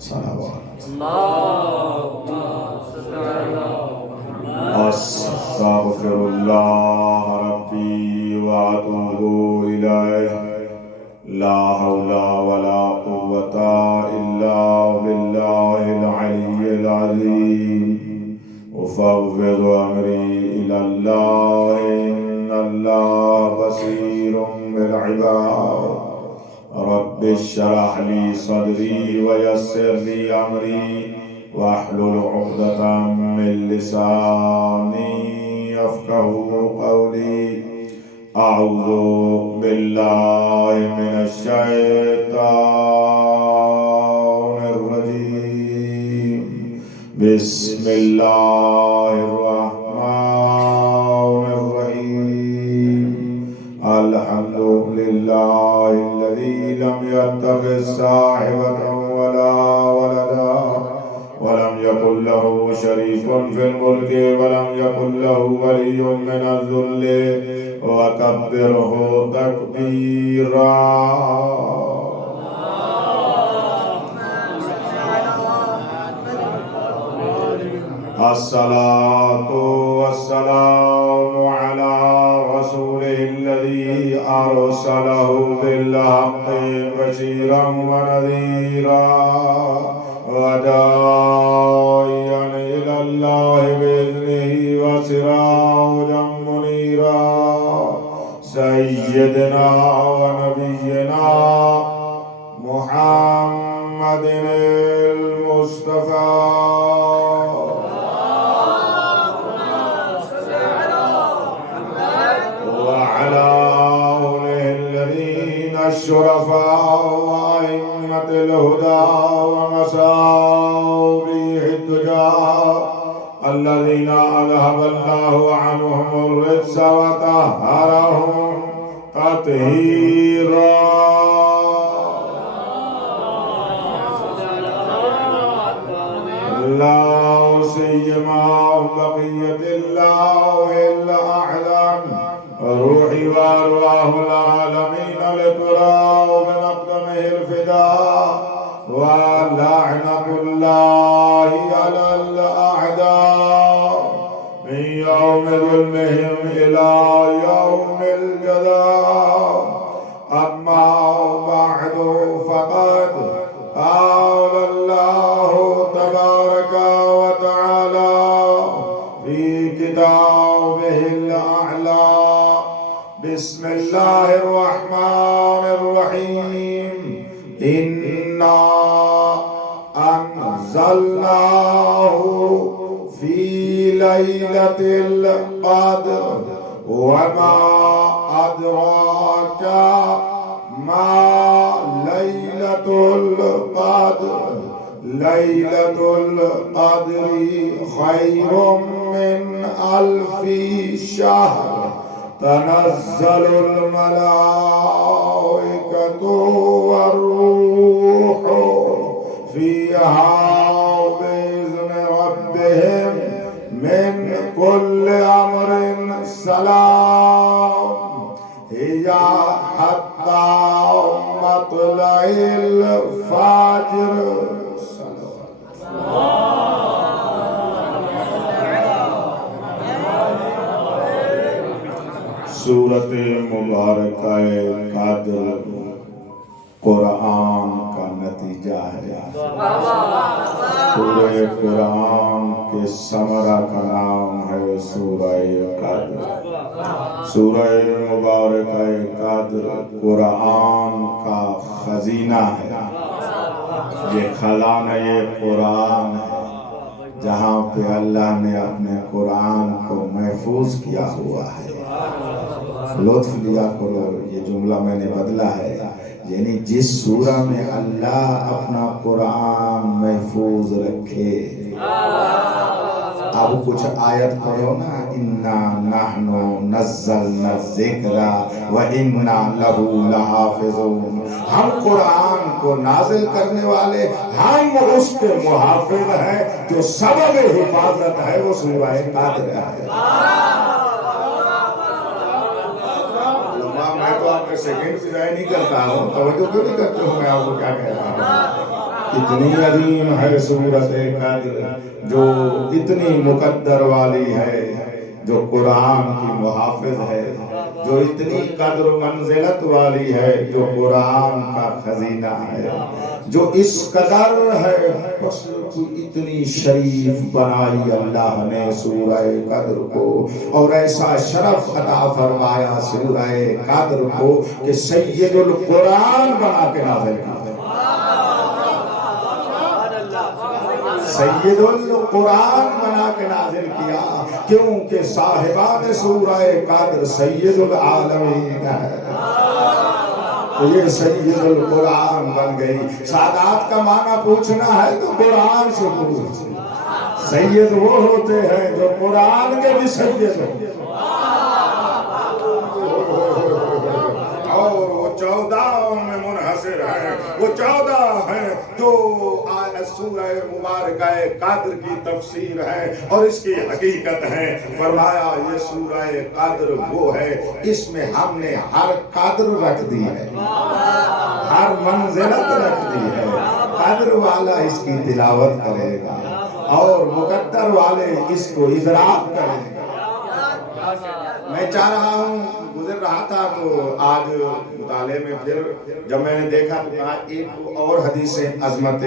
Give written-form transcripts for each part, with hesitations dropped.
صلوات أستغفر الله ربي وأتوب إليه لا حول ولا قوة إلا بالله العلي العظيم أفوض أمري إلى الله إن الله بصير بالعباد رب اشرح لي صدري ويسر لي أمري واحلل عقدة من لساني يفقهوا قولي أعوذ بالله من الشيطان الرجيم بسم الله الرحمن الرحيم الحمد لله الذي لم يتخذ صاحبة ولا ولدا ولم يكن له شريك في الملك ولم يكن له ولي من الذل وكبره تكبيرا الصلاة والسلام على رسوله الذي أرسله بالحق بشيرا ونذيرا وداعيا إلى الله بإذنه وسراجا منيرا سيدنا ونبينا محمد المصطفى الشرفاء وأئمة الهدى ومصابيح الدجى الذين أذهب الله عنهم الرجس وطهرهم تطهيرا الله سيما بقية الله الأعلى روحي وأرواح العالمين لترى بمقدمه الفداء ولعنة الله على الأعداء من يوم ظلمهم إلى يوم الجزاء أما بعد فقد قال الله تبارك وتعالى في كتابه الأعلى بسم الله الرحمن الرحيم إنا أنزلناه في ليلة القدر وما أدراك ما ليلة القدر ليلة القدر خير من 1000 شهر تنزل الملائكة والروح فيها بإذن ربهم من كل أمر سلام هي حتى مطلع الفجر سورت مبارکہ قدر قرآن کا نتیجہ ہے پورے قرآن کے ثمرہ کا نام ہے سورہ قدر سورہ مبارکہ قدر قرآن کا خزینہ ہے یہ خزانہ قرآن ہے جہاں پہ اللہ نے اپنے قرآن کو محفوظ کیا ہوا ہے لطف لیا کرو یہ جملہ میں نے بدلا ہے یعنی جس سورہ میں اللہ اپنا قرآن محفوظ رکھے اب کچھ آیت پڑھو نا اِنَّا نَحْنُ نَزَّلْنَا الذِّكْرَ وَإِنَّا لَهُ لَحَافِظُونَ ہم قرآن کو نازل کرنے والے ہم اس کے محافظ ہیں جو سبب حفاظت ہے وہ سورہ قدر ہے میں تو آپ کے سیکنڈ ضائع نہیں کرتا ہوں توجہ کیوں نہیں کرتے ہوں میں آپ کو کیا کہہ رہا ہوں اتنی عظیم ہے سورت قدر جو اتنی مقدر والی ہے، جو قرآن کی محافظ ہے، جو اتنی قدر و منزلت والی ہے، جو قرآن کا خزینہ ہے، جو اس قدر ہے، بس اتنی شریف بنائی اللہ نے سورہ قدر کو، اور ایسا شرف عطا فرمایا سورہ قدر کو کہ سید القرآن بنا کے نازل کیا۔ سید القرآن بنا کے نازل کیا، کیونکہ صاحبان سورہ قدر سید العالمین ہے، تو یہ سید القرآن بن گئی۔ سادات کا معنی پوچھنا ہے تو قرآن سے پوچھ، سید وہ ہوتے ہیں جو قرآن کے بھی سید ہیں، اور وہ 14 میں منحصر ہیں، وہ 14 ہیں جو سورہ مبارکہ قدر کی تفسیر ہے اور اس کی حقیقت ہے۔ فرمایا یہ سورہ قدر وہ ہے، اس میں ہم نے ہر قدر رکھ دی ہے، ہر منزلت رکھ دی ہے۔ قدر والا اس کی تلاوت کرے گا اور مقدر والے اس کو ادراک کریں گے۔ میں چاہ رہا ہوں، گزر رہا تھا تو آج مطالعے میں پھر جب میں نے دیکھا تو کہا ایک اور حدیث عظمت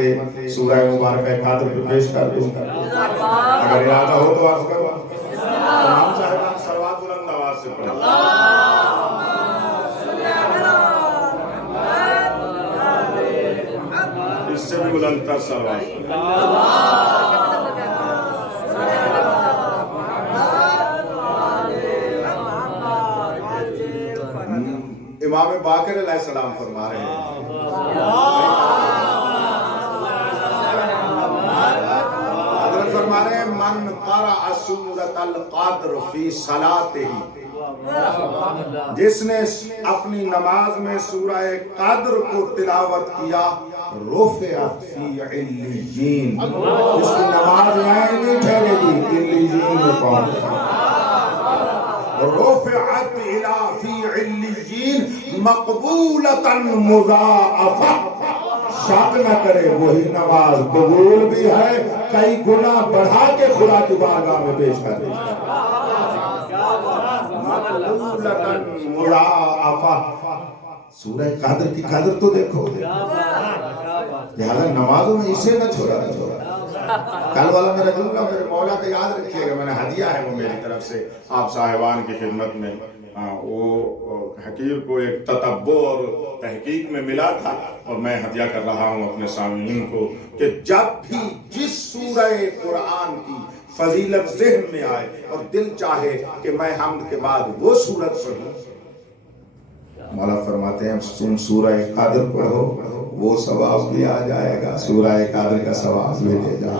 سورہ مبارکہ قدر پہ پیش کر دوں، اگر ارادہ ہو تو عرض کروں۔ تمام صاحبان صلوات بلند آواز سے پڑھیں۔ اس سے بھی بلند تر صلوات۔ امام باقر علیہ السلام فرما رہے ہیں، حضرت فرما رہے ہیں من قرأ سورۃ القدر فی صلاتہ، جس نے اپنی نماز میں سورہ قدر کو تلاوت کیا، رفعت فی علیین، اس کی نماز یہیں نہیں ٹھہرے گی، علیین میں پہنچ گئی۔ رفعت الی فی علیین مقبولۃ مضاعفہ، شک نہ کرے وہی نماز قبول بھی ہے، کئی گنا بڑھا کے خدا کی بارگاہ میں پیش کر دی۔ مقبولۃ مضاعفہ، سورہ قدر کی قدر تو دیکھو، لہذا نمازوں میں اسے نہ چھوڑا چھوڑا۔ کل والا میرا دل کا میرے مولا کا یاد رکھیے گا، میں نے ہدیہ ہے وہ میری طرف سے آپ صاحبان کی خدمت میں، وہ حقیر کو ایک تتبع اور تحقیق میں ملا تھا، اور میں ہدیہ کر رہا ہوں اپنے سامعین کو کہ جب بھی جس سورہ قرآن کی فضیلت ذہن میں آئے اور دل چاہے کہ میں حمد کے بعد وہ سورت پڑھوں، مولا فرماتے ہیں تم سورہ قدر پڑھو، وہ ثواب بھی آ جائے گا، سورہ قدر کا ثواب بھی لے جاؤ۔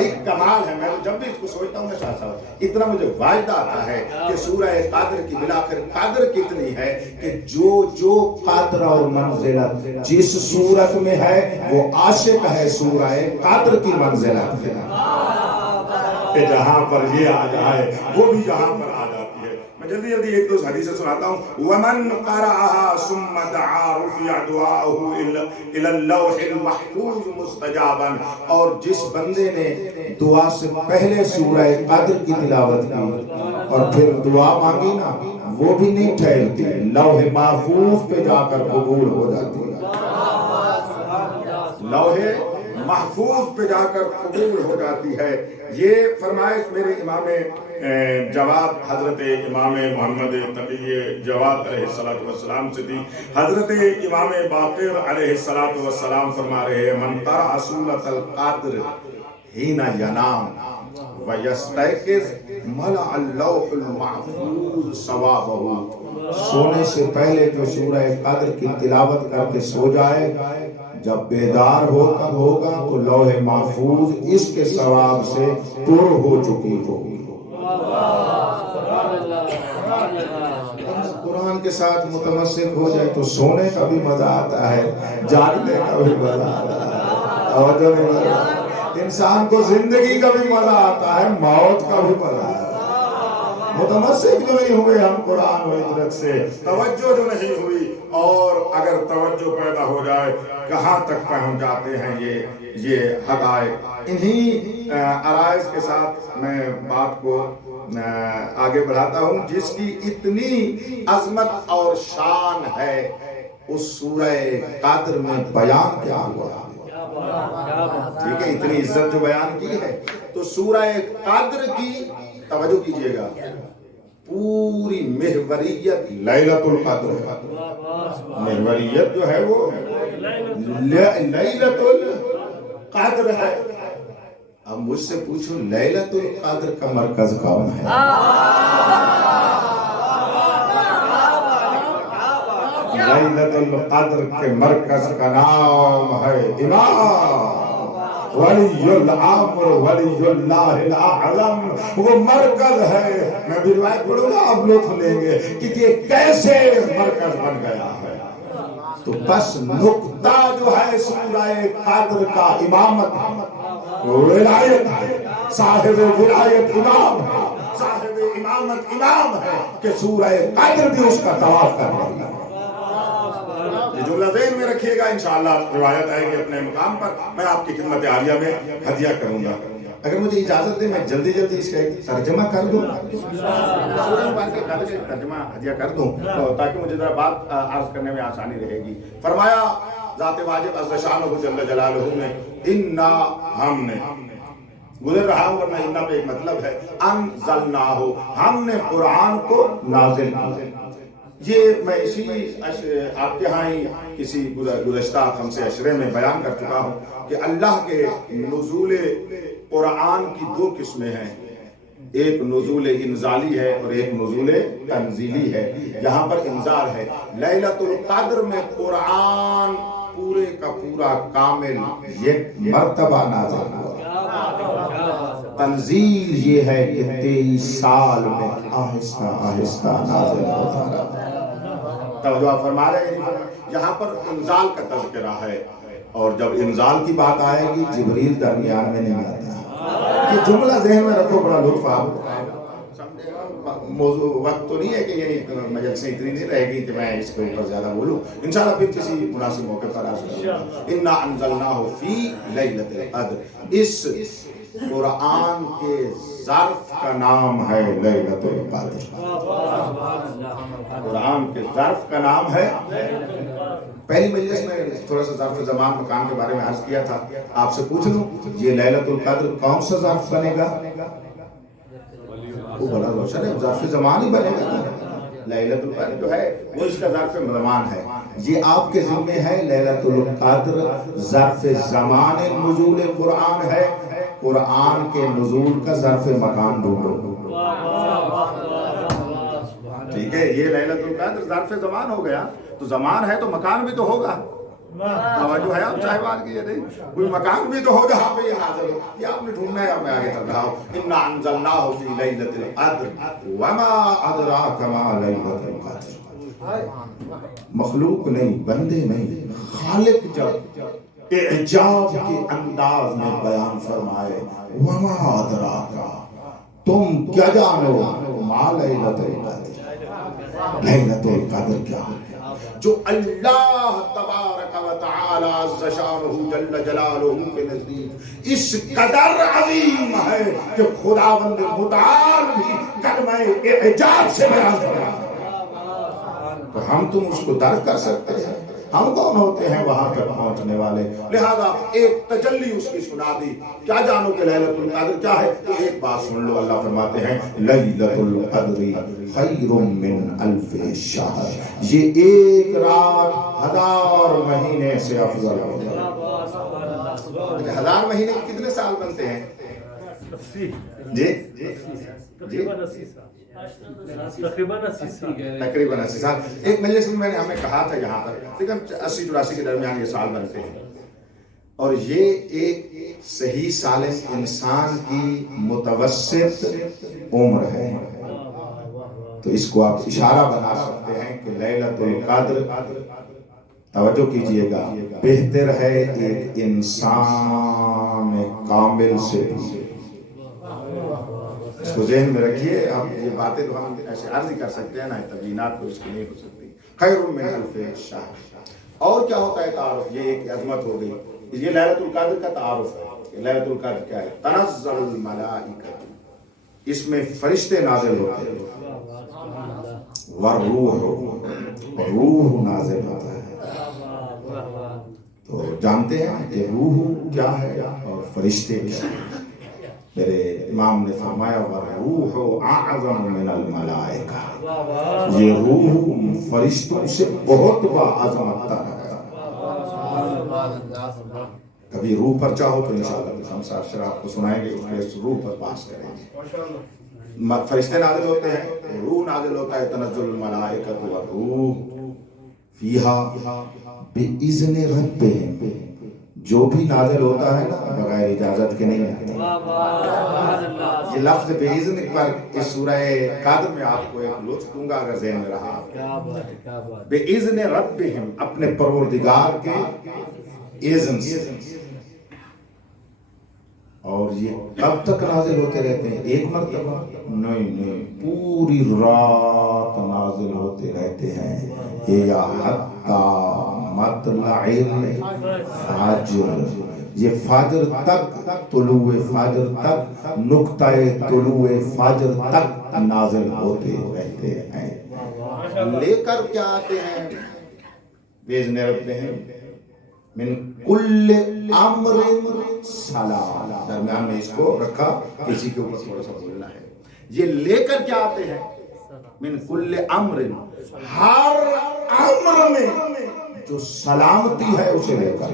ایک کمال ہے، میں جب بھی اس کو سوچتا ہوں شاہ صاحب، اتنا مجھے واجد آتا ہے کہ سورہ قدر کی بلاخر قدر کتنی ہے کہ جو قدر اور منزلت جس صورت میں ہے وہ عاشق ہے سورہ قدر کی منزلت ہے، کہ جہاں پر یہ آ جائے وہ بھی جہاں پر آ جاتی ہے۔ میں جلدی جلدی ایک دو حدیثیں سناتا ہوں۔ وَمَنْ قَرَعَهَا ثُمَّ دَعَا رُفِعَ دُعَاؤُهُ إِلَى اللَّوْحِ الْمَحْفُوظِ مُسْتَجَابًا، اور جس بندے نے دعا سے پہلے سورہ قدر کی تلاوت کی اور پھر دعا مانگی نا، وہ بھی نہیں ٹھہرتی، لوح محفوظ پہ جا کر قبول ہو جاتی ہے، لوح محفوظ پہ جا کر قبول ہو جاتی ہے۔ یہ فرمائش میرے امام جواد حضرت امام محمد تقی جواد علیہ السلام سے تھی۔ حضرت امام باقر علیہ السلام فرما رہے ہیں من قرأ سورۃ القدر حین ینام ویستیقظ ملأ اللوح المحفوظ ثوابہ، سونے سے پہلے جو سورہ قدر کی تلاوت کر کے سو جائے، جب بیدار ہوگا تو لوح محفوظ اس کے ثواب سے پر ہو چکی ہوگی۔ قرآن کے ساتھ متمسک ہو جائے تو سونے کا بھی مزہ آتا ہے، جاگنے کا بھی مزہ آتا ہے، اور انسان کو زندگی کا بھی مزہ آتا ہے، موت کا بھی مزہ آتا ہے۔ متمسک جو نہیں ہوئے ہم قرآن و عبرت سے، توجہ جو نہیں ہوئی، اور اگر توجہ پیدا ہو جائے کہاں تک پہنچ جاتے ہیں یہ حقائق۔ انہی عرائض کے ساتھ میں بات کو آگے بڑھاتا ہوں۔ جس کی اتنی عظمت اور شان ہے اس سورہ قدر میں بیان کیا ہوا، ٹھیک ہے، اتنی عزت جو بیان کی ہے، تو سورہ قدر کی توجہ کیجئے گا، پوری محوریت لیلۃ القدر ہے۔ محوریت جو ہے وہ لیلۃ القدر ہے۔ اب مجھ سے پوچھو لیلۃ القدر کا مرکز کون ہے؟ لیلۃ القدر کے مرکز کا نام ہے امام ولی الامر ولی اللہ الاعظم۔ وہ مرکز ہے، میں بھی روایت پڑھوں گا، آپ لطف لیں گے کہ یہ کیسے مرکز بن گیا ہے۔ تو بس نقطہ جو ہے سورہ قدر کا امامت ولایت ہے، صاحب ولایت امام ہے، صاحب امامت امام ہے کہ سورہ قدر بھی اس کا طواف کر رہی ہے۔ یہ جملہ ذہن میں رکھیے گا، انشاءاللہ روایت آئے گی اپنے مقام پر، میں آپ کی خدمت عالیہ میں ہدیہ کروں گا۔ اگر مجھے اجازت دیں میں جلدی اس کا ایک ترجمہ کر دوں، سورہ مبارکہ قدر کا ترجمہ ہدیہ کر دوں تاکہ مجھے ذرا بات عرض کرنے میں آسانی رہے گی۔ فرمایا ذات واجب عز شانہ جل جلالہ نے، انا ہم نے، گزر رہا ہوں ورنہ انا پہ ایک مطلب ہے، انزلناہ، ہم نے قرآن کو نازل کیا۔ یہ میں اسی آپ کے ہاں ہی کسی گزشتہ خمسے عشرے میں بیان کر چکا ہوں کہ اللہ کے نزول قرآن کی دو قسمیں ہیں، ایک نزول انزالی ہے اور ایک نزول تنزیلی ہے۔ یہاں پر انزال ہے، لیلۃ القدر میں قرآن پورے کا پورا کامل ایک مرتبہ نازل ہوا۔ تنزیل یہ ہے کہ 23 سال میں آہستہ آہستہ نازل ہوتا رہا۔ توجہ فرما رہے ہیں، یہاں پر انزال کا تذکرہ ہے، اور جب انزال کی بات آئے گی جبریل درمیان میں نہیں آتا۔ یہ جملہ ذہن میں رکھو، بڑا لطف موضوع وقت تو نہیں ہے کہ یہ مجلسیں اتنی نہیں رہے گی کہ میں اس کے اوپر زیادہ بولوں، انشاءاللہ پھر کسی مناسب موقع پر عرض کروں گا۔ انا انزلناہ فی لیلۃ القدر، اس قرآن کے ظرف کا نام ہے لیلۃ القدر۔ قرآن کے ظرف کا نام ہے، پہلی مجلس میں تھوڑا سا ظرف زمان مکان کے بارے میں عرض کیا تھا، آپ سے پوچھ لوں یہ لیلۃ القدر کون سا ظرف بنے گا؟ وہ بڑا روشن ہے، ظرف زمان ہی بنے گا۔ لیلۃ القدر جو ہے وہ اس کا ظرف زمان ہے، یہ آپ کے ذمہ ہے۔ لیلۃ القدر ظرف زمان نزول قرآن ہے، قرآن کے نزول کا ظرف مکان ڈھونڈو۔ ٹھیک ہے، یہ لیلۃ القدر ظرف زمان ہو گیا، تو زمان ہے تو مکان بھی تو ہوگا۔ توجہ ہے آپ صاحبان کی، یہ نہیں کوئی مکان بھی تو ہو جہاں پہ یہ نازل ہو، یہ آپ نے ڈھونڈنا ہے، اب میں آگے چل رہا ہوں۔ انا انزلناہ فی لیلۃ القدر وما ادراک ما لیلۃ القدر۔ مخلوق نہیں، بندے نہیں، خالق جب اعجاز کے انداز میں بیان فرمائے، وما ادراک، تم کیا جانو، ما لیلۃ القدر، لیلۃ القدر کیا ہے؟ جو اللہ تبارک و تعالی عز شانہ جل جلالہ کے نزدیک اس قدر عظیم ہے کہ خداوند متعال بھی کلمہ اعجاز سے بیان کرتا ہے، تو ہم تم اس کو درک کر سکتے ہیں؟ ہم کون ہوتے ہیں وہاں تک پہنچنے والے؟ لہذا ایک تجلی اس کی سنا دی، کیا جانو کہ لیلۃ القدر کیا ہے؟ تو ایک بات سن لو، اللہ فرماتے ہیں لیلۃ القدر خیر من الف شہر، یہ ایک رات 1000 مہینے سے افضل ہوتا ہے۔ 1000 مہینے کتنے سال بنتے ہیں؟ جی تقریباً 80 سال۔ ایک مجلس میں نے ہمیں کہا تھا یہاں پر لیکن 80-84 کے درمیان یہ سال بنتے ہیں، اور یہ ایک صحیح سالم انسان کی متوسط عمر ہے، تو اس کو آپ اشارہ بنا سکتے ہیں کہ لیلۃ القدر، توجہ کیجئے گا، بہتر ہے ایک انسان کامل سے بھی۔ اس کو ذہن میں رکھیے، اب یہ باتیں تو ہم ایسے عرض ہی کر سکتے ہیں نا، تبیینات تو اس کی نہیں ہو سکتی۔ خیر من الف شہر، اور کیا ہوتا ہے تعارف؟ یہ ایک عظمت ہو گئی. یہ لیلۃ القدر کا تعارف ہے. لیلۃ القدر کیا ہے؟ تنزل الملائکۃ، اس میں فرشتے نازل ہوتے ہیں، والروح، روح نازل ہوتا ہے. تو جانتے ہیں کہ روح کیا ہے اور فرشتے کیا ہیں. میرے امام نے فرمایا والروح اعظم من الملائکہ، یہ روح فرشتوں سے بہت باعظمت تر ہے. کبھی روح پر چاہو تو انشاءاللہ ہم ساتھ آپ کو سنائیں گے، اس میں روح پر بحث کریں گے. فرشتے نازل ہوتے ہیں، روح نازل ہوتا ہے. تنزل الملائکۃ والروح فیہا بإذن ربہم، جو بھی نازل ہوتا ہے نا بغیر اجازت کے نہیں آتا. یہ لفظ بإذن پر اس سورہ قدر میں آپ کو ایک لطف دوں گا اگر ذہن میں رہا. بإذن ربہم، اپنے پروردگار کے اذن سے. اور یہ کب تک نازل ہوتے رہتے ہیں؟ ایک مرتبہ نہیں، پوری رات نازل ہوتے رہتے ہیں. یا حتی مطلع الفجر، یہ فجر تک، طلوع فجر تک، نقطہ طلوع فجر تک نازل ہوتے رہتے ہیں. لے کر کیا آتے ہیں؟ بإذن ربہم من کل امر سلام. درمیان میں اس کو رکھا، کسی کے اوپر تھوڑا سا بولنا ہے. یہ لے کر کیا آتے ہیں؟ من کل امر، ہر امر میں جو سلامتی ہے اسے لے کر.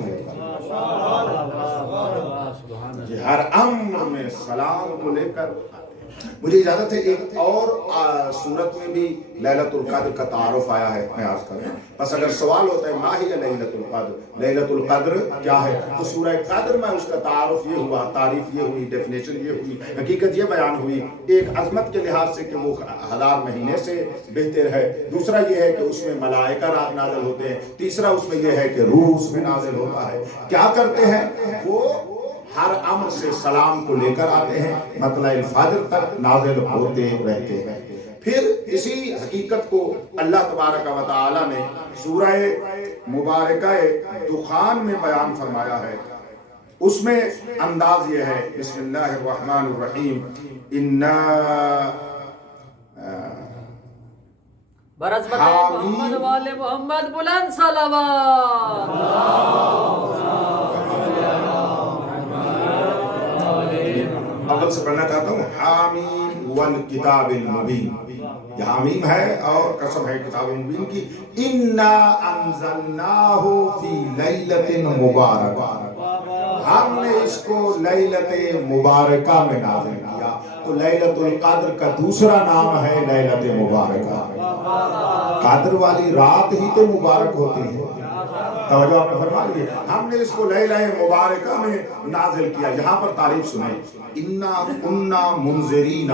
ہر امر میں سلام کو لے کر. مجھے اجازت ہے ایک اور سورت میں بھی لیلۃ القدر کا تعارف آیا ہے، میں عرض کروں. بس اگر سوال ہوتا ہے ما ہی لیلۃ القدر، لیلۃ القدر کیا ہے، تو سورہ قدر میں اس کا تعارف یہ ہوا، تعریف یہ ہوئی، ڈیفینیشن یہ ہوئی، حقیقت یہ بیان ہوئی. ایک عظمت کے لحاظ سے کہ وہ 1000 مہینے سے بہتر ہے. دوسرا یہ ہے کہ اس میں ملائکہ رات نازل ہوتے ہیں. تیسرا اس میں یہ ہے کہ روح اس میں نازل ہوتا ہے. کیا کرتے ہیں وہ؟ ہر امر سے سلام کو لے کر آتے ہیں، مطلع الفجر تک نازل ہوتے رہتے ہیں. پھر اسی حقیقت کو اللہ تبارک و تعالی نے سورہ مبارکہ دخان میں بیان فرمایا ہے. اس میں انداز یہ ہے، بسم اللہ الرحمن الرحیم، برعظمت محمد والے محمد بلند صلوات. اول سے پڑھنا چاہتا ہوں. حامیم والکتاب المبین، یہ حامیم ہے اور قسم ہے کتاب مبین کی. انا انزلناہ فی لیلۃ مبارکہ، ہم نے اس کو لیلۃ مبارکہ میں نازل کیا. تو لیلۃ القدر کا دوسرا نام ہے لیلۃ مبارکہ. قدر والی رات ہی تو مبارک ہوتی ہے. توجہ آپ نے فرما لی. ہم نے اس کو لیلہ مبارکہ میں نازل کیا. یہاں پر تعریف سنیں، انا کنا منذرین،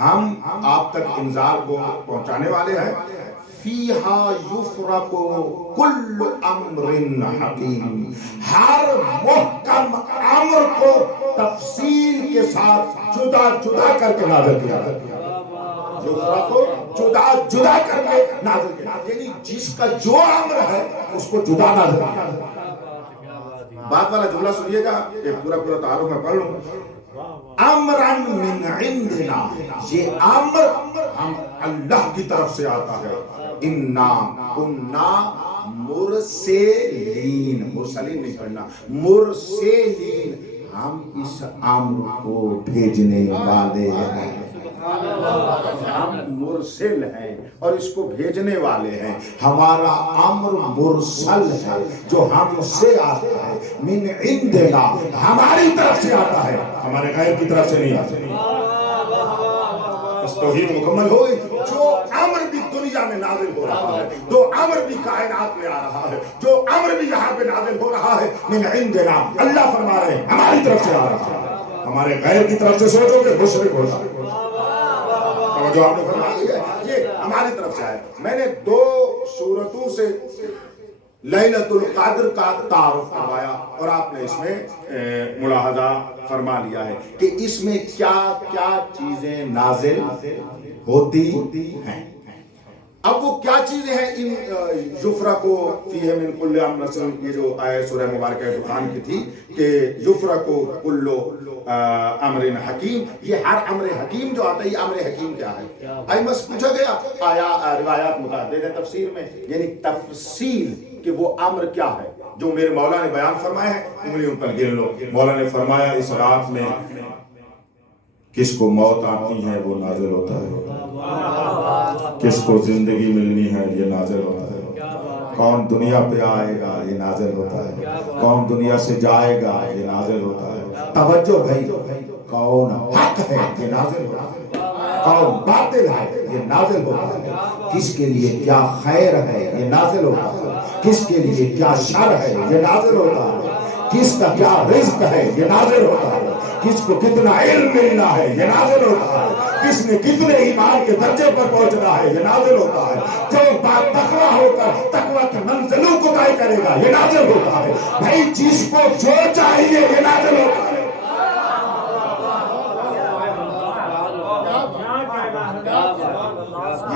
ہم آپ تک انذار کو پہنچانے والے ہیں. فیہا یفرق کل امر حکیم، ہر محکم امر کو تفصیل کے ساتھ جدا جدا کر کے نازل کیا. جدا جدا کر کے نازل کیا، یعنی جس کا جو امر ہے اس کو جدا نازل کیا. بات والا جملہ سنیے گا، ایک پورا تعارف میں پڑھ لوں. امرن من عندنا، یہ امر ہم اللہ کی طرف سے آتا ہے. انا کنا مرسلین، مرسلین نہیں پڑھنا، مرسلین، ہم اس امر کو بھیجنے والے ہیں. ہم مرسل ہیں اور اس کو بھیجنے والے ہیں. ہمارا امر مرسل ہے جو ہم سے آتا ہے. من عندنا، ہماری طرف سے آتا ہے، ہمارے غیر کی طرف سے نہیں آتا. توحید مکمل ہوئی. جو امر بھی دنیا میں نازل ہو رہا ہے، جو امر بھی کائنات میں آ رہا ہے، جو امر بھی یہاں پہ نازل ہو رہا ہے، من عندنا، اللہ فرما رہے ہیں ہماری طرف سے آ رہا ہے. ہمارے غیر کی طرف سے سوچو گے مشرک ہوگا. جو آپ نے فرما دیا یہ ہماری طرف سے ہے. میں نے 2 سورتوں سے لیلۃ القدر کا تعارف کروایا اور آپ نے اس میں ملاحظہ فرما لیا ہے کہ اس میں کیا کیا چیزیں نازل ہوتی ہیں. اب وہ کیا چیزیں ہیں ان یفرقو فیہ من کل امر نسل، یہ جو آیت سورہ مبارکہ دخان کی تھی کہ یفرقو کل امر حکیم، یہ ہر امر حکیم جو آتا ہے، یہ امر حکیم کیا ہے؟ ائمہ سے پوچھا گیا، آیا روایات متعدد ہے تفسیر میں، یعنی تفصیل کہ وہ امر کیا ہے جو میرے مولا نے بیان فرمایا ہے، انگلیوں پر گن لو۔ مولا نے فرمایا اس رات میں کس کو موت آتی ہے وہ نازل ہوتا ہے، کس کو زندگی ملنی ہے یہ نازل ہوتا ہے، کون دنیا پہ آئے گا یہ نازل ہوتا ہے، کون دنیا سے جائے گا یہ نازل ہوتا ہے۔ توجہ بھائی، کون حق ہے یہ نازل ہوتا ہے، کون باطل ہے یہ نازل ہوتا ہے، کس کے لیے کیا خیر ہے یہ نازل ہوتا ہے، کس کے لیے کیا شر ہے یہ نازل ہوتا ہے، کس کا کیا رزق ہے یہ نازل ہوتا ہے، کس کو کتنا علم ملنا ہے یہ نازل ہوتا ہے، کس نے کتنے ایمان کے درجے پر پہنچنا ہے یہ نازل ہوتا ہے، جو بات تقویٰ ہو کر تقویٰ کی منزلوں کو طے کرے گا یہ نازل ہوتا ہے۔ بھائی جس کو جو چاہیے یہ نازل ہوتا ہے۔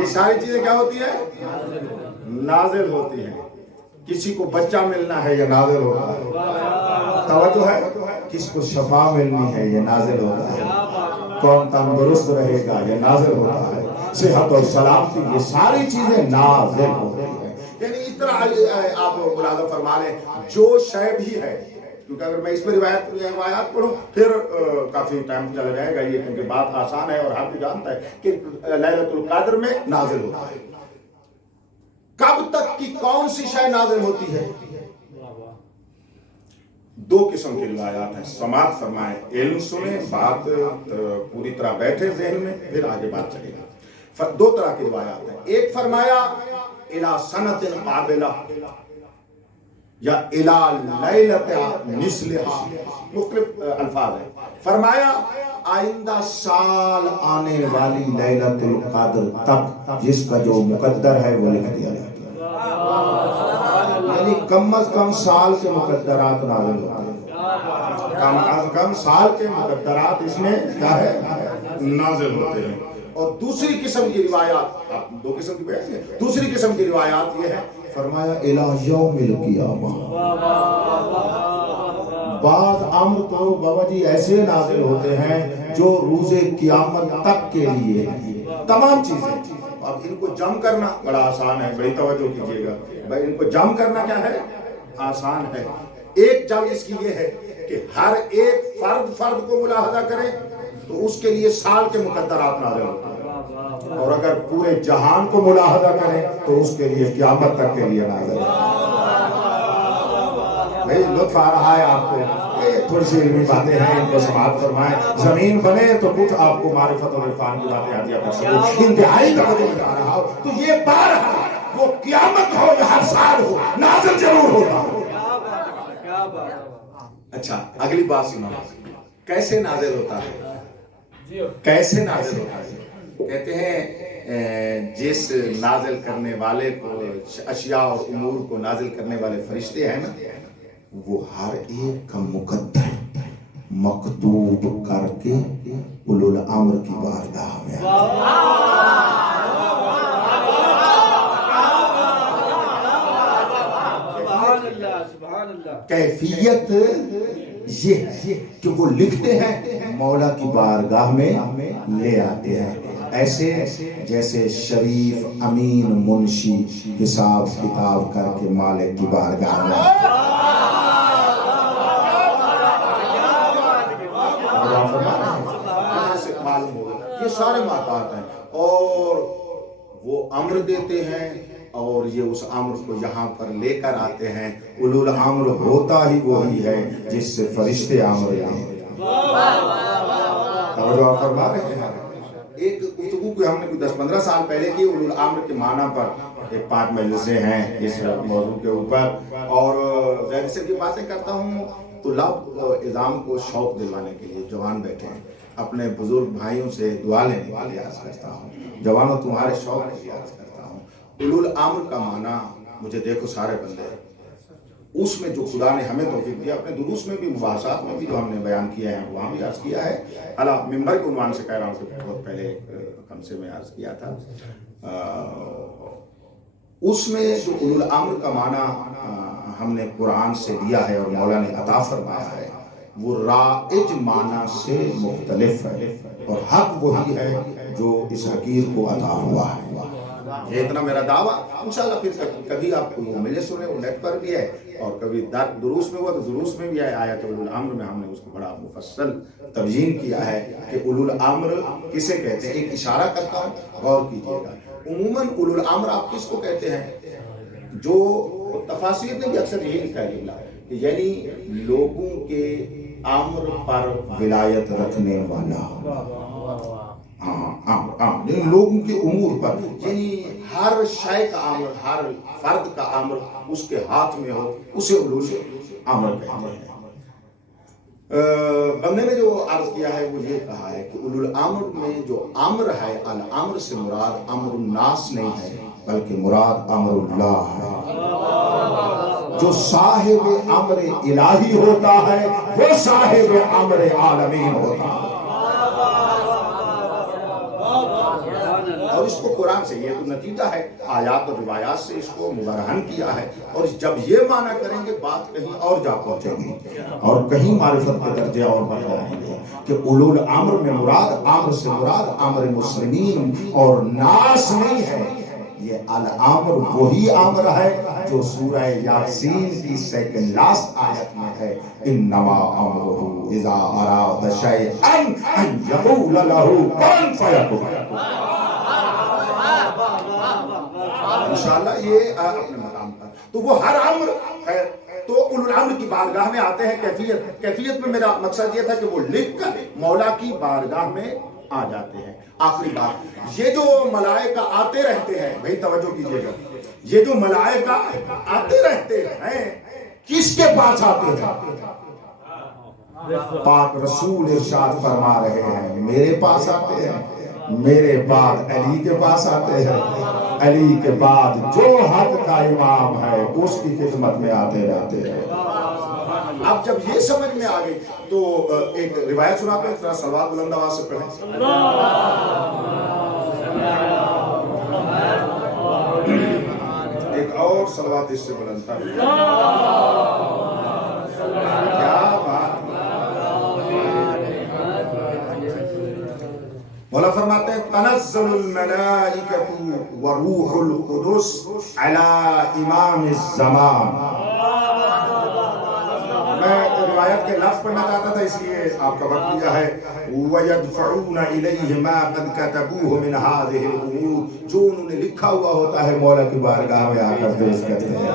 یہ ساری چیزیں کیا ہوتی ہیں؟ نازل ہوتی ہیں۔ کسی کو بچہ ملنا ہے یہ نازل ہوتا ہے، توجہ ہے، کس کو شفا ملنی ہے یہ نازل ہوتا ہے، کون تندرست رہے گا یہ نازل ہوتا ہے، صحت اور سلامتی، یہ ساری چیزیں نازل ہوتی ہیں۔ یعنی اس طرح آپ ملاحظہ فرما لیں، جو شے بھی ہے، کیونکہ اگر میں اس پہ روایات پڑھوں پھر کافی ٹائم چلا جائے گا یہ، کیونکہ بات آسان ہے اور ہر کوئی جانتا ہے کہ لیلۃ القدر میں نازل ہوتا ہے۔ کب تک کی کون سی شے نازل ہوتی ہے؟ دو قسم کی روایات ہیں، سماعت فرمائیں، علم سنیں، بات پوری طرح بیٹھے ذہن میں، پھر آگے بات چلے گا۔ دو طرح کی روایات ہیں، ایک فرمایا الی سنۃ قابلہ یا الی لیلۃ مثلھا، مختلف الفاظ ہیں۔ فرمایا آئندہ سال آنے والی لیلۃ القدر تک جس کا جو مقدر ہے وہ لکھ دیا جاتا ہے، یعنی کم از کم سال کے مقدرات نازل ہوتے ہیں، کم از کم سال کے مقدرات اس میں کیا ہے؟ نازل ہوتے ہیں۔ اور دوسری قسم کی روایات، آپ دو قسم کی بیان ہے، دوسری قسم کی روایات یہ ہے، فرمایا الی یوم القیامہ، بعض امر تو بابا جی ایسے نازل ہوتے ہیں جو روز قیامت تک کے لیے تمام چیزیں۔ اب ان کو جم کرنا بڑا آسان ہے، بڑی توجہ کیجیے گا بھائی، ان کو جم کرنا کیا ہے؟ آسان ہے۔ ایک جم اس کی یہ ہے کہ ہر ایک فرد کو ملاحظہ کریں تو اس کے لیے سال کے مقدرات نازل ہوتے ہیں، اور اگر پورے جہان کو ملاحظہ کریں تو اس کے لیے قیامت تک کے لیے نازل ہوتے ہیں۔ بھائی لطف آ رہا ہے آپ کو؟ یہ تھوڑی سی علمی باتیں ہیں، ان کو سماعت فرمائیں، زمین بنے تو کچھ آپ کو معرفت اور عرفان کی باتیں عطیہ کر سکوں، انتہائی توجہ دکھا رہا ہو تو یہ بارہا وہ قیامت ہو یا ہر سال ہو نازل ضرور ہوتا ہو۔ اچھا اگلی بات سنا، کیسے نازل ہوتا ہے؟ کیسے نازل ہوتا ہے؟ کہتے ہیں جس نازل کرنے والے کو، اشیاء اور امور کو نازل کرنے والے فرشتے ہیں نا، وہ ہر ایک کا مقدر مکتوب کر کے اولو الامر کی بارگاہ میں کیفیت یہ ہے کہ وہ لکھتے ہیں، مولا کی بارگاہ میں لے آتے ہیں، ایسے جیسے شریف امین منشی حساب کتاب کر کے مالک کی بارگاہ میں معلوم ہوگا۔ یہ سارے ماقات ہیں، اور وہ امر دیتے ہیں اور یہ اس امر کو یہاں پر لے کر آتے ہیں۔ اولو الامر ہوتا ہی وہی ہے جس سے فرشتے امر لیتے ہیں۔ توجہ فرما رہے ہیں؟ ایک گفتگو کو ہم نے 10-15 سال پہلے کی، اولو الامر کے معنی پر ایک 5 مجلسیں ہیں اس موضوع کے اوپر، اور ظاہر سے کی باتیں کرتا ہوں طلاب اعظام کو شوق دلوانے کے لیے، جوان بیٹھے ہیں، اپنے بزرگ بھائیوں سے دعا لینے کے لیے عرض کرتا ہوں، جوانوں تمہارے شوق کے لیے عرض کرتا ہوں، اولو الامر کا معنی مجھے دیکھو سارے بندے، اس میں جو خدا نے ہمیں توفیق دیا، اپنے دروس میں بھی، مباحثات میں بھی جو ہم نے بیان کیا ہے وہاں بھی عرض کیا ہے، اللہ ممبر کے عنوان سے کہہ رہا ہوں کہ بہت پہلے کم سے میں عرض کیا تھا، اس میں جو اولو الامر کا معنی ہم نے قرآن سے لیا ہے اور مولا نے عطا فرمایا ہے وہ رائج معنی سے مختلف ہے، اور حق وہی ہے جو اس حقیر کو عطا ہوا ہے۔ یہ اتنا میرا دعویٰ، انشاءاللہ پھر کبھی آپ کو ملے سنے وہ نیٹ پر بھی ہے، اور کبھی دروس میں ہوا تو دروس میں بھی ہے، آیت اولو الامر میں ہم نے اس کو بڑا مفصل تبیین کیا ہے کہ اولو الامر کسے کہتے ہیں۔ ایک اشارہ کرتا ہوں، غور کیجیے گا۔ عموماً اولو الامر آپ کس کو کہتے ہیں؟ جو تفاسیر میں بھی اکثر یہی لکھا ہے کہ یعنی لوگوں کے امر پر ولایت رکھنے والا، یعنی لوگوں کے امور پر، یعنی ہر شے کا امر، ہر فرد کا امر اس کے ہاتھ میں ہو، اسے اولو الامر کہتے ہیں۔ بندے نے جو عرض کیا ہے وہ یہ کہا ہے کہ اولو الامر میں جو امر ہے، الامر سے مراد امر الناس نہیں ہے بلکہ مراد امر اللہ ہے۔ جو صاحب امر الہی ہوتا ہے وہ صاحب امر عالمین ہوتا ہے۔ اور اس کو قرآن سے، یہ تو نتیجہ ہے، آیات اور روایات سے اس کو مبرہن کیا ہے، اور جب یہ معنی کریں گے بات کہیں اور جا پہنچے گی اور کہیں معرفت کے درجے اور بڑھ جائیں گے کہ اولو الامر میں مراد، امر سے مراد امر مسلمین اور ناس نہیں ہے۔ یہ الامر وہی امر ہے جو سورہ یاسین کی سیکنڈ لاسٹ آیت میں ہے، انما امرہ اذا اراد شیئا ان یقول لہ کن فیکون۔ انشاءاللہ یہ اپنے مقام پر تو وہ ہر امر ہے۔ تو اولو الامر کی بارگاہ میں آتے ہیں، کیفیت میں میرا مقصد یہ تھا کہ وہ لکھ کر مولا کی بارگاہ میں آ جاتے ہیں۔ آخری بات، یہ جو ملائکہ آتے رہتے ہیں، بھئی توجہ کیجئے گا، یہ جو ملائکہ آتے رہتے ہیں کس کے پاس آتے ہیں؟ پاک رسول ارشاد فرما رہے ہیں میرے پاس آتے ہیں، میرے بعد علی کے پاس آتے ہیں، علی کے بعد جو حق کا امام ہے اس کی خدمت میں آتے رہتے ہیں۔ اب جب یہ سمجھ میں آ گئی تو ایک روایت سناتے ہیں، ذرا صلوات بلند آواز سے پڑھیں۔ ایک اور صلوات اس سے بلند تھا، کیا بات۔ مولا فرماتے ہیں تنزل الملائکۃ وروح القدس علی امام الزمان۔ میں روایت کے لفظ پڑھنا چاہتا تھا اس لیے آپ کا وقت لیا ہے۔ وَيَدْفَعُونَ إِلَيْهِ مَا قَدْ كَتَبُوهُ مِنْ هَذِهِ الْأُمُورِ، جو انہوں نے لکھا ہوا ہوتا ہے مولا کی بارگاہ میں آ کر پیش کرتے ہیں۔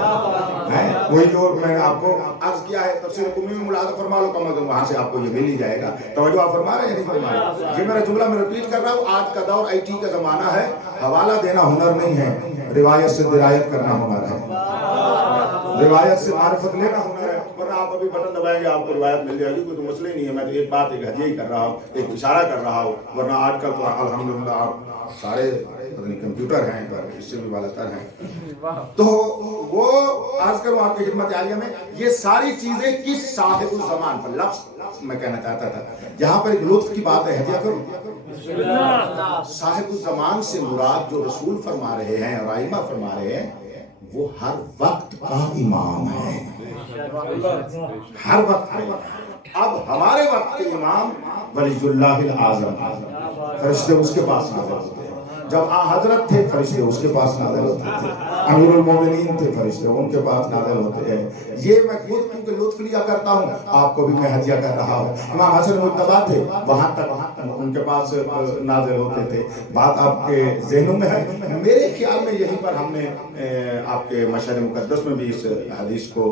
وہی جو میں نے آپ کو عرض کیا ہے، تفسیر قمی میں ملاحظہ فرما لو، کم از کم وہاں سے آپ کو یہ مل ہی جائے گا۔ توجہ آپ فرما رہے ہیں یا نہیں فرما رہے؟ یہ میرا جملہ میں ریپیٹ کر رہا ہوں، آج کا دور آئی ٹی کا زمانہ ہے، حوالہ دینا ہنر نہیں ہے، روایت سے درایت کرنا ہنر ہے، روایت سے معرفت لینا ہنر ہے۔ ورنہ آپ ابھی بٹن دبائیں گے آپ کو روایت مل جائے گی، کوئی تو مسئلہ نہیں ہے۔ میں تو ایک بات ایک ہدیہ ہی کر رہا ہوں، ایک اشارہ کر رہا ہوں، ورنہ آج کل تو الحمدللہ آپ سارے کمپیوٹر ہیں پر اس سے بھی والا تر ہیں۔ تو وہ عرض کروں آپ کی خدمت عالیہ میں، یہ ساری چیزیں کس صاحب الزمان پر، لفظ میں کہنا چاہتا تھا یہاں پر ایک لطف کی بات ہے، ہدیہ کروں۔ صاحب الزمان سے مراد جو رسول فرما رہے ہیں اور ائمہ فرما رہے ہیں وہ ہر وقت کا امام ہے، ہر وقت کا امام۔ اب ہمارے وقت کے امام ولی اللہ الاعظم، فرشتے اس کے پاس نازل ہوتے ہیں۔ جب حضرت تھے فرشتے اس کے پاس نازل ہوتے تھے، امیر المومنین تھے فرشتے ان کے پاس نازل ہوتے ہیں۔ یہ میں خود کیونکہ لطف لیا کرتا ہوں آپ کو بھی میں ہدیہ کر رہا ہوں۔ امام حسن مجتبیٰ تھے، وہاں تک ان کے پاس نازل ہوتے تھے۔ بات آپ کے ذہنوں میں ہے، میرے خیال میں یہیں پر ہم نے آپ کے مشہد مقدس میں بھی اس حدیث کو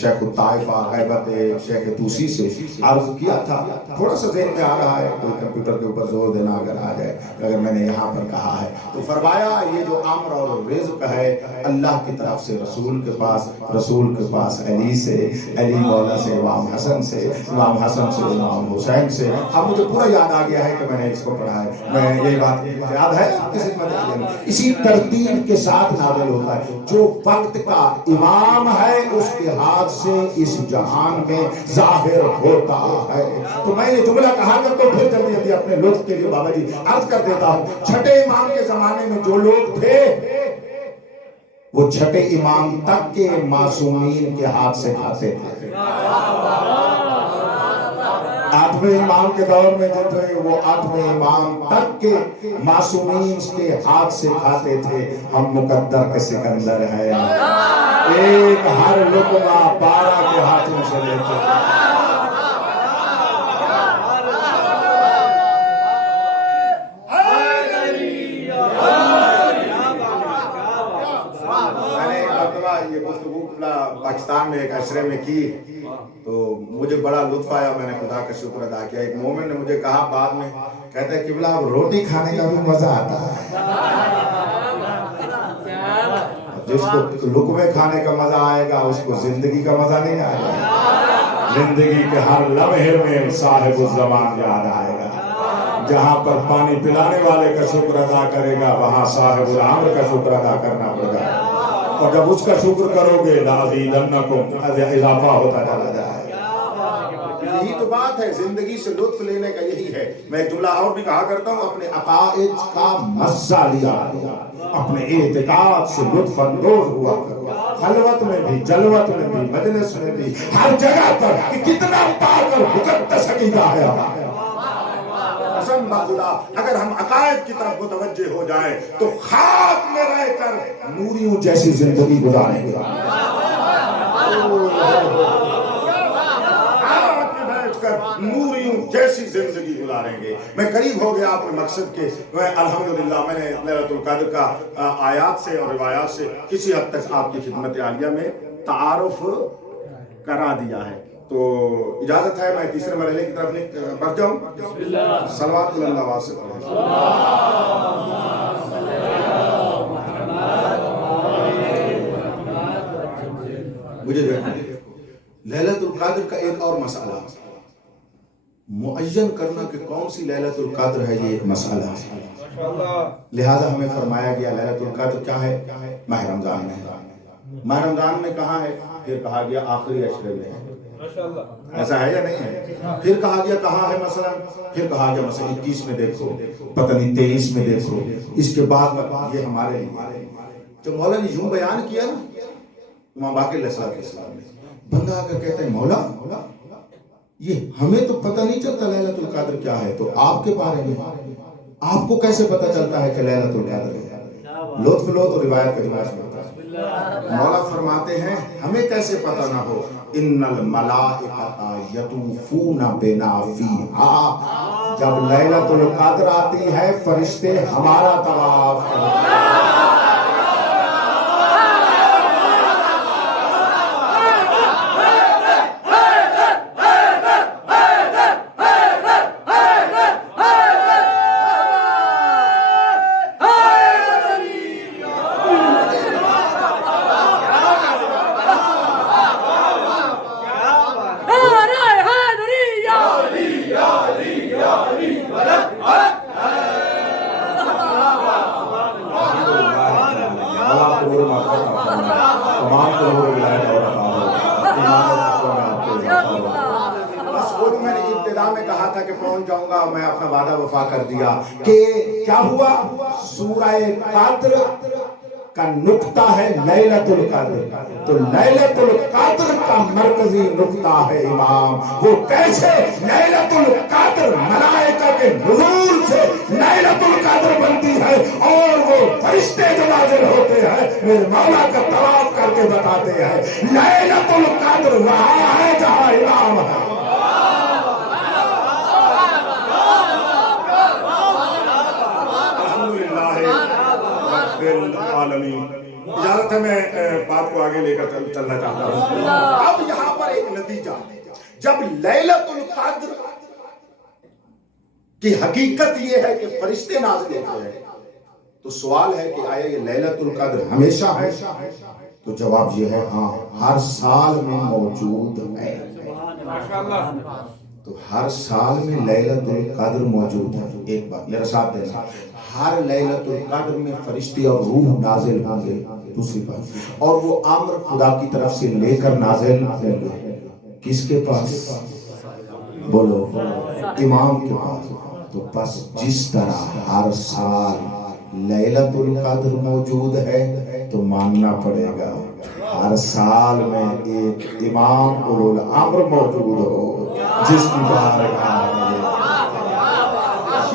شیخ الطائفہ غیبت شیخ توسی سے عرض کیا تھا۔ تھوڑا سا ذہن میں آ رہا ہے، کوئی کمپیوٹر کے اوپر زور دینا اگر آ جائے، اگر میں نے یہاں پر کہا ہے تو فرمایا یہ جو امر اور رزق ہے اللہ کی طرف سے رسول کے پاس، رسول کے پاس علی سے، علی مولا سے امام حسن سے، امام حسن سے امام حسین سے۔ اب مجھے پورا یاد آ گیا ہے کہ میں نے اس کو پڑھا ہے، میں یہ بات یاد ہے آپ کی خدمت میں۔ اسی ترتیب کے ساتھ نازل ہوتا ہے، جو وقت کا امام ہے اس کے ہاتھ سے اس جہان میں ظاہر ہوتا ہے۔ تو میں یہ جملہ کہا کر تو پھر جلدی جلدی اپنے لطف کے لیے بابا جی عرض کر دیتا ہوں، چھٹے امام کے زمانے میں جو لوگ تھے وہ چھٹے امام تک کے معصومین کے ہاتھ سے کھاتے تھے. آٹھویں امام کے دور میں جو تھے وہ آٹھویں امام تک کے معصومین کے ہاتھ سے کھاتے تھے. ہم مقدر کے سکندر ہے، ایک ہر لقمہ 12 کے ہاتھوں سے لیتے تھے. یہ گفتگو پاکستان میں ایک عشرے میں کی تو مجھے بڑا لطف آیا. میں نے خدا کا شکر ادا کیا. ایک مومن نے مجھے کہا بعد میں، کہتا ہے قبلہ اب روٹی کھانے کا بھی مزہ آتا ہے. جس کو لقمے کھانے کا مزہ آئے گا اس کو زندگی کا مزہ نہیں آئے گا. زندگی کے ہر لمحے میں صاحب الزمان یاد آئے گا. جہاں پر پانی پلانے والے کا شکر ادا کرے گا وہاں صاحب الامر کا شکر ادا کرنا پڑے گا. اور جب اس کا شکر کرو گے لَأَزِيدَنَّكُمْ اضافہ ہوتا چلا جائے گا. یہی تو بات ہے، زندگی سے لطف لینے کا یہی ہے. میں ایک جملہ اور بھی کہا کرتا ہوں، اپنے عقائد کا مزہ لیا کرو، اپنے اعتقاد سے لطف اندوز ہوا کرو. خلوت میں بھی، جلوت میں بھی، مجلس میں بھی، ہر جگہ پر کہ کتنا پاک اور مقدس عقیدہ ہے ہمارا. قسم بخدا اگر ہم عقائد کی طرف متوجہ ہو جائیں تو خاک میں رہ کر نوریوں جیسی زندگی گزاریں گے. خاک میں بیٹھ کر نوریوں جیسی زندگی گزاریں گے. میں قریب ہو گیا اپنے مقصد کے. الحمدللہ میں نے لیلۃ القدر کا آیات سے اور روایات سے کسی حد تک آپ کی خدمت عالیہ میں تعارف کرا دیا ہے. تو اجازت ہے میں تیسرے مرحلے کی طرف بڑھ جاؤں. صلوات اللہ واسطہ. مجھے لیلۃ القدر کا ایک اور مسئلہ معین کرنا کہ کون سی لیلۃ القدر ہے، یہ ایک مسئلہ ہے. لہذا ہمیں فرمایا گیا لیلۃ القدر کیا ہے؟ ماہ رمضان میں. ماہ رمضان میں کہاں ہے؟ پھر کہا گیا آخری عشرے میں. ایسا ہے یا نہیں ہے؟ پھر کہا گیا کہاں ہے مثلا؟ پھر کہا گیا مثلا 21 میں دیکھو، پتہ نہیں 23 میں دیکھو. اس کے بعد یہ ہمارے لیے جو مولا نے یوں بیان کیا نا امام باقر علیہ السلام نے، بندہ اگر کہتا ہے مولا یہ ہمیں تو پتہ نہیں چلتا لیلۃ القدر کیا ہے، تو آپ کے بارے میں آپ کو کیسے پتہ چلتا ہے کہ لیلۃ القدر ہے؟ لطف لو تو روایت کا رواج ہوتا ہے. مولا فرماتے ہیں ہمیں کیسے پتہ نہ ہو، ان الملائکۃ یطوفون بنا فیہا. جب لیلۃ القدر آتی ہے فرشتے ہمارا طواف کرتے ہیں. میں اپنا وعدہ وفا کر دیا کہ کیا ہوا؟ سورہ قدر کا نقطہ ہے لیلۃ القدر. تو لیلۃ القدر کا مرکزی نقطہ ہے امام. وہ کیسے؟ لیلۃ القدر ملائکہ کے نزول سے لیلۃ القدر بنتی ہے اور وہ فرشتے جو نازل ہوتے ہیں میرے مولا کا طواف کر کے بتاتے ہیں لیلۃ القدر وہاں ہے جہاں امام ہے. اجازت ہے میں بات کو آگے لے کر چلنا چاہتا ہوں. اب یہاں پر ایک نتیجہ، جب لیلۃ القدر کی حقیقت یہ ہے کہ فرشتے نازل ہوتے ہیں تو سوال ہے کہ آیا یہ لیلۃ القدر ہمیشہ ہے؟ تو جواب یہ ہے ہاں، ہر سال میں موجود ہے. تو ہر سال میں لیلۃ القدر موجود ہے. ایک بات میرا ساتھ دینا، ہر لیلۃ القدر میں فرشتے اور روح نازل ہوں گے. دوسری بات، اور وہ امر خدا کی طرف سے لے کر نازل ہوں گے کس کے پاس؟ بولو امام کے پاس. تو بس جس طرح ہر سال لیلۃ القدر موجود ہے تو ماننا پڑے گا ہر سال میں ایک امام اولو الامر موجود ہو جس کی بارگاہ میں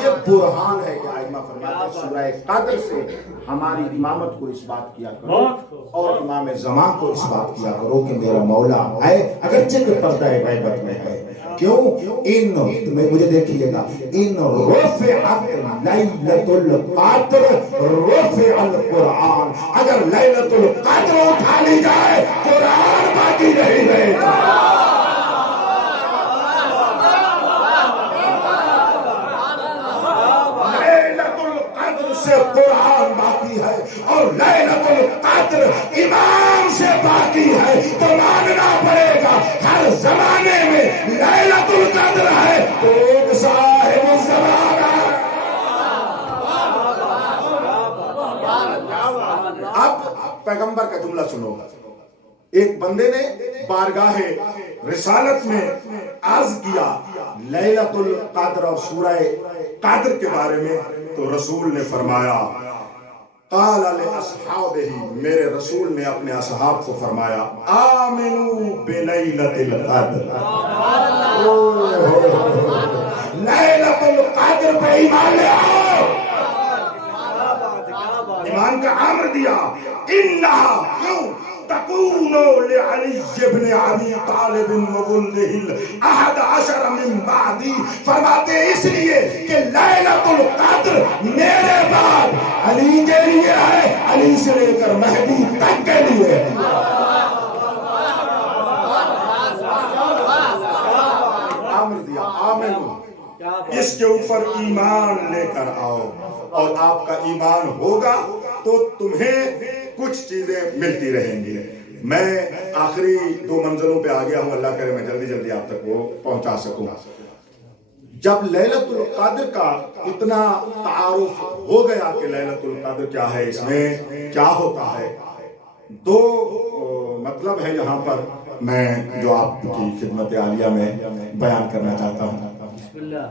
یہ برہان ہے کہ ائمہ فرماتے ہیں سورہ قدر سے ہماری امامت کو اس بات کیا کرو اور امام زمان کو اس بات کیا کرو کہ میرا مولا ہے، اگرچہ کہ پردہ غیبت میں ہے۔ کیوں؟ مجھے دیکھیے گا، ان رفعت لیلۃ القدر رفع القرآن، اگر لیلۃ القدر اٹھا لی جائے قرآن باقی نہیں رہے گا۔ سے قرآن باقی ہے اور لیلۃ القدر امام سے باقی ہے تو ماننا پڑے گا ہر زمانے میں لیلۃ القدر ہے تو ایک صاحب الزمان ہے۔ اب پیغمبر کا جملہ سنو، ایک بندے نے بارگاہ رسالت میں عرض کیا لیلۃ القدر اور سورہ قدر کے بارے میں، تو رسول نے فرمایا قال لاصحابہ، میرے رسول نے اپنے اصحاب کو فرمایا آمنوا بلیلۃ القدر، لیلۃ القدر پہ ایمان لے آؤ۔ ایمان کا امر دیا، انہا تکون لعلی بن ابی طالب وولدہ الاحد عشر من بعدی، فرماتے اس لیے کہ لیلۃ القدر میرے بعد علی کے لیے ہے، علی سے لے کر مہدی تک کے لیے۔ امر دیا آمین، اس کے اوپر ایمان لے کر آؤ، اور آپ کا ایمان ہوگا تو تمہیں کچھ چیزیں ملتی رہیں گی۔ میں آخری 2 منزلوں پہ آ گیا ہوں، اللہ کرے میں جلدی جلدی آپ تک وہ پہنچا سکوں۔ جب لیلۃ القدر کا اتنا تعارف ہو گیا کہ لیلۃ القدر کیا ہے، اس میں کیا ہوتا ہے، 2 مطلب ہے یہاں پر میں جو آپ کی خدمت عالیہ میں بیان کرنا چاہتا ہوں۔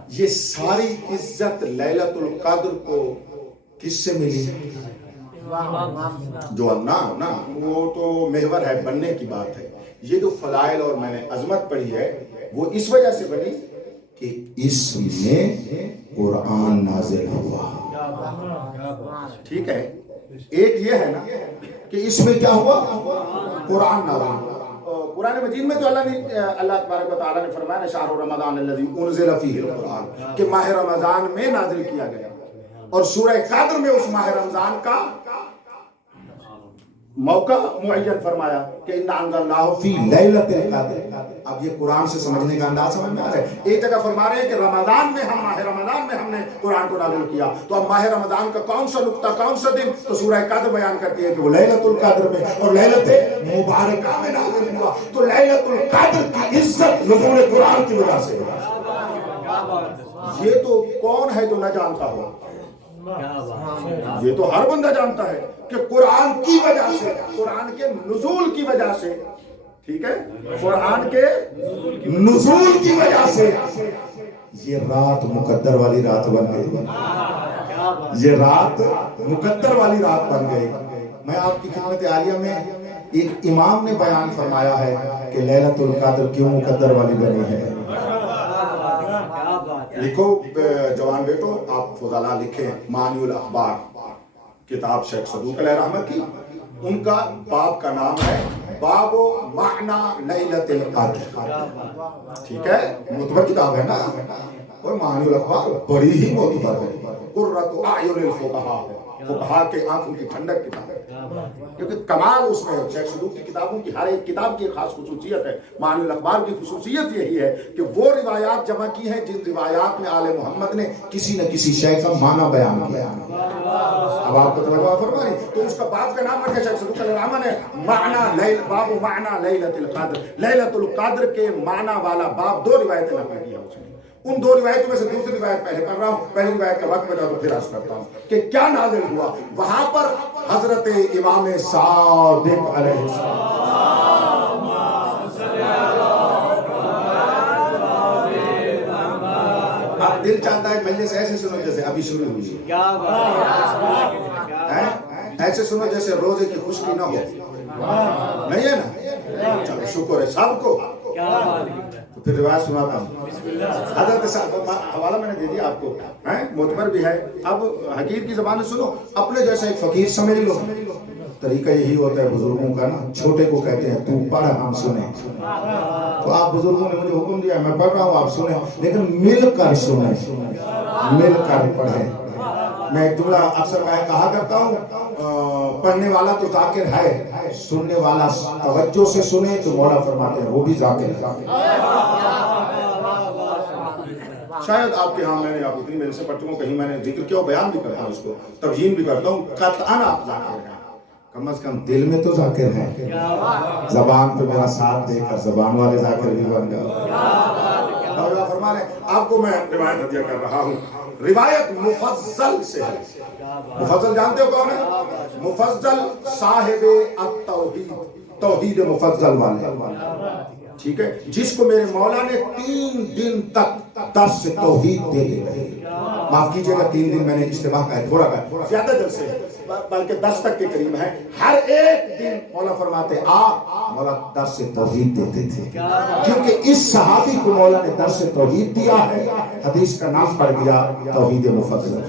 یہ ساری عزت لیلۃ القدر کو کس سے ملی؟ جو اللہ نا، وہ تو محور ہے، بننے کی بات ہے۔ یہ جو فضائل اور میں نے عظمت پڑھی ہے وہ اس وجہ سے بنی کہ اس میں قرآن نازل ہوا۔ ٹھیک ہے، ایک یہ ہے نا کہ اس میں کیا ہوا، قرآن نازل ہوا۔ قرآن مجید میں تو اللہ تبارک و تعالیٰ نے فرمایا شہر رمضان الذی انزل فیہ القرآن، کہ ماہ رمضان میں نازل کیا گیا، اور سورہ قدر میں اس ماہ رمضان کا موقع معین فرمایا کہ اِنَّا أَنزَلْنَاهُ فِي لَيْلَةِ الْقَدْرِ۔ اب یہ قرآن سے سمجھنے کا انداز سمجھ میں آ رہا ہے۔ ایک جگہ فرما رہے ہیں کہ رمضان میں ماہ رمضان میں ہم نے قرآن کو نازل کیا، تو اب ماہ رمضان کا کون سا نقطہ، کون سا دن، تو سورہ قدر بیان کرتی ہے کہ وہ لیلۃ القدر میں اور لیلۃ مبارکہ میں نازل ہوا۔ تو لیلۃ القدر کی عزت نزول قرآن کی وجہ سے۔ یہ تو کون ہے جو نہ جانتا ہو، یہ تو ہر بندہ جانتا ہے کہ قرآن کی وجہ سے، قرآن کے نزول کی وجہ سے، ٹھیک ہے، قرآن کے نزول کی وجہ سے یہ رات مقدر والی رات بن گئی، یہ رات مقدر والی رات بن گئی۔ میں آپ کی خدمت عالیہ میں ایک امام نے بیان فرمایا ہے کہ لیلۃ القدر کیوں مقدر والی بنی ہے۔ لکھو جوان بیٹو، آپ فضلاء لکھیں معانی الاخبار، کتاب شیخ صدوق علیہ رحمت کی، ان کا باب کا نام ہے باب معنی لیلۃ القدر۔ ٹھیک ہے، معتبر کتاب ہے نا، اور معانی الاخبار بڑی ہی معتبر ہے، قرۃ اعین الفقہاء، فقہاء کے آنکھوں کی ٹھنڈک کتاب ہے، کیونکہ کمال اس میں شیخ صدوق کی کتابوں کی ہر ایک کتاب کی خاص خصوصیت ہے۔ معانی الاخبار کی خصوصیت یہی ہے کہ وہ روایات جمع کی ہیں جن روایات میں آل محمد نے کسی نہ کسی شے کا معنی بیان کیا۔ اب آپ کو توجہ فرمائیں، تو اس کا باب کا نام رکھا شیخ صدوق علیہ الرحمن نے باب معنی لیلۃ القدر، لیلۃ القدر کے معنی والا باب۔ 2 روایتیں نقل کی ہیں اس میں، ان 2 روایتوں میں سے دوسری روایت پہلے پڑھ رہا ہوں، پہلی روایت کا وقت بچا تو پھر عرض کرتا ہوں کہ کیا نازل ہوا۔ وہاں پر حضرت امام صادق علیہ السلام، اب دل چاہتا ہے مجلس ایسے سنو جیسے ابھی شروع ہوئی ہے، ایسے سنو جیسے روزے کی خشکی نہ ہو. نہیں ہے نا؟ چلو شکر ہے سب کو. تو پھر روایت سناتا ہوں. حضرت صاحب حوالہ میں نے دے دیا آپ کو, معتبر بھی ہے. اب حقیر کی زبان میں سنو, اپنے جیسا ایک فقیر سمجھ لو. طریقہ یہی ہوتا ہے بزرگوں کا نا, چھوٹے کو کہتے ہیں تو پڑھ ہم سنیں. تو آپ بزرگوں نے مجھے حکم دیا میں پڑھ رہا ہوں آپ سنیں, لیکن مل کر سنیں, مل کر پڑھیں. میں ایک جملہ اکثر کہا کرتا ہوں, پڑھنے والا تو ذاکر ہے, سننے والا توجہ سے سنے تو مولا فرماتے ہیں وہ بھی ذاکر ہے. شاید آپ کے ہاں میں نے آپ اتنی میرے سے پڑھ چکا ہوں, کہیں میں نے ذکر کیا, بیان بھی کرتا ہوں, اس کو تبیین بھی کرتا ہوں. قطعاً آپ ذاکر ہیں, کم از کم دل میں تو ذاکر ہیں. زبان پہ میرا ساتھ دے کر زبان والے ذاکر بھی بن گئے. فرما رہے آپ کو میں روایت ہدیہ کر رہا ہوں. روایت مفضل سے ہے. مفضل جانتے ہو کون ہے؟ مفضل صاحب التوحید, توحید مفضل والے. ٹھیک ہے, جس کو میرے مولا نے 3 دن تک درس توحید دیتے رہے. معاف کیجئے گا 3 دن میں نے اجتماع کا ہے, تھوڑا کا زیادہ جلسے ہے, بلکہ 10 تک کے قریب ہے. ہر ایک دن مولا فرماتے مولا درس توحید دیتے تھے, کیونکہ اس صحابی کو مولا نے درس توحید دیا ہے. حدیث کا نام پڑ گیا توحید مفضل.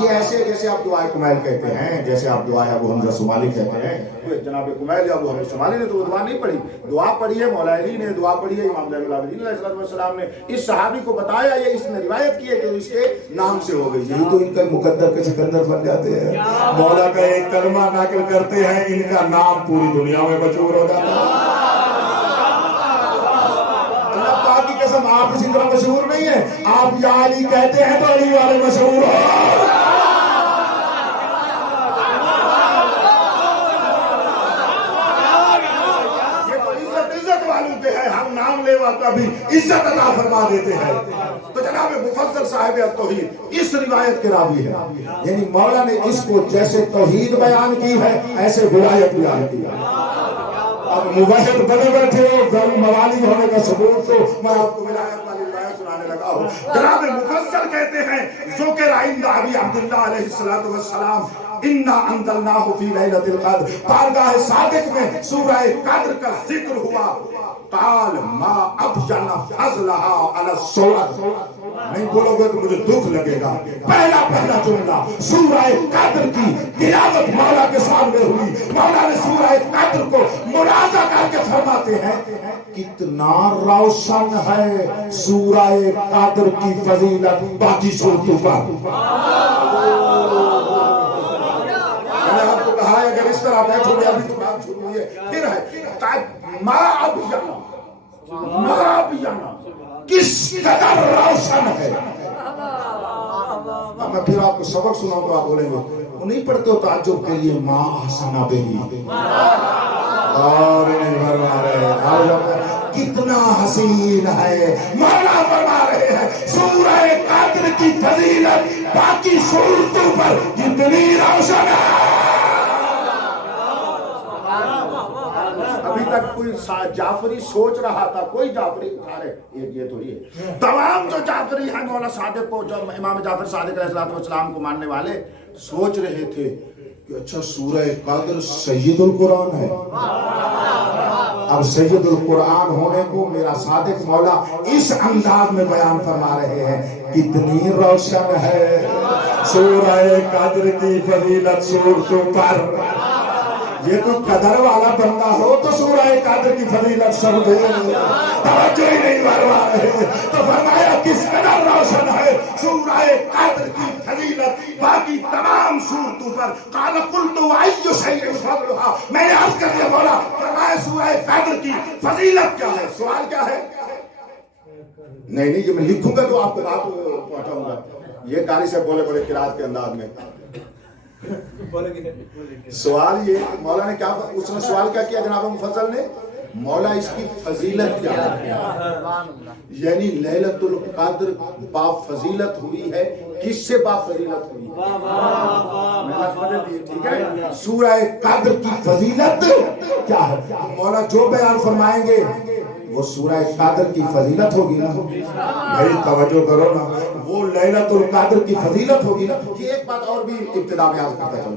یہ ایسے جیسے آپ دعائے کمیل کہتے ہیں, جیسے آپ دعائے ابو حمزہ سمالی کہتے ہیں. جناب کمیل یا ابو حمزہ سمالی نے تو وہ دعا نہیں پڑھی, دعا پڑھی ہے مولا علی نے, دعا پڑھی ہے امام زین العابدین علیہ السلام نے. اس صحابی کو بتایا, یہ اس نے روایت کی ہے کہ اس کے نام سے ہو گئی. یہی تو ان کا مقدر کے سکندر بن جاتے ہیں. مولا کا ایک کلمہ نقل کرتے ہیں, ان کا نام پوری دنیا میں مشہور ہو جاتا ہے. اللہ پاک کی قسم آپ اسی طرح مشہور نہیں ہے. آپ یا علی کہتے ہیں تو علی والے مشہور ہو. ہم نام لیوا کا بھی عزت عطا فرما دیتے ہیں. تو جناب مفضل صاحب التوحید اس روایت کے راوی ہے. یعنی مولا نے اس کو جیسے توحید بیان کی ہے ایسے ولایت بیان کی ہے. اب موحد بنے بیٹھے ہو, موالی ہونے کا ثبوت تو میں آپ کو ولایت والی روایت سنانے لگا ہوں. جناب مفضل کہتے ہیں ذکر عند ابی عبداللہ علیہ السلام انا انزلناہ فی لیلۃ القدر, بارگاہ صادق میں سورہ قدر کا ذکر ہوا. قال ما ابجن فضلها علی السور, نہیں بولو گے تو مجھے دکھ لگے گا. پہلا جملہ سورہ قدر کی تلاوت مولا کے سامنے ہوئی. مولا نے سورہ قدر کو ملاحظہ کر کے فرماتے ہیں کتنا روشن ہے سورہ قدر کی فضیلت باقی سورتوں پر. میں نے آپ کو کہا ہے اگر اس طرح بیٹھو گے ابھی تو بات شروع ہوئی ہے. پھر ہے ما ابینا کس قدر روشن ہے. میں پھر آپ کو سبق سناؤں تو آپ بولیں گے وہ نہیں پڑھتے ہو تعجب کے لیے ما احسن بہی, اور نہیں فرما رہے کتنا حسین ہے. مولا فرما رہے ہیں سورہ قدر کی فضیلت باقی سورتوں پر کتنی روشن ہے. ابھی تک کوئی جعفری سوچ رہا تھا, کوئی جعفری اٹھارے یہ تھوڑی ہے. تمام جو جعفری ہیں مولا صادق کو, جو امام جعفر صادق علیہ السلام کو ماننے والے سوچ رہے تھے کہ اچھا سورہ قدر سید القرآن ہے. اب سید القرآن ہونے کو میرا صادق مولا اس انداز میں بیان فرما رہے ہیں کتنی روشن ہے سورہ قدر کی فضیلت سورتوں پر. یہ تو قدر والا بندہ ہو تو سورہ قدر کی فضیلت سمجھے, توجہ ہی نہیں فرما رہے. تو فرمایا کس قدر روشن ہے سورہ قدر کی فضیلت باقی تمام سورتوں پر. قال قلت وای شیء فضلها, میں نے عرض کر دیا مولا. فرمایا سورہ قدر کی فضیلت کیا ہے. سوال کیا ہے؟ نہیں یہ میں لکھوں گا تو آپ کو بات پہنچاؤں گا. یہ قاری سے بولے بڑے قرات کے انداز میں سوال یہ مولا نے کیا, اس نے سوال کیا کیا جناب مفضل نے, مولا اس کی فضیلت کیا ہے. یعنی لیلۃ القدر با فضیلت ہوئی ہے. کس سے با فضیلت ہوئی؟ ٹھیک ہے, سورہ قدر کی فضیلت کیا ہے. مولا جو بیان فرمائیں گے وہ سورہ قدر کی فضیلت ہوگی نا. بھائی توجہ کرو نا, وہ لیلۃ القدر کی فضیلت ہوگی نا. یہ ایک بات اور بھی ابتدا میں عرض کرتا ہوں,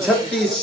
36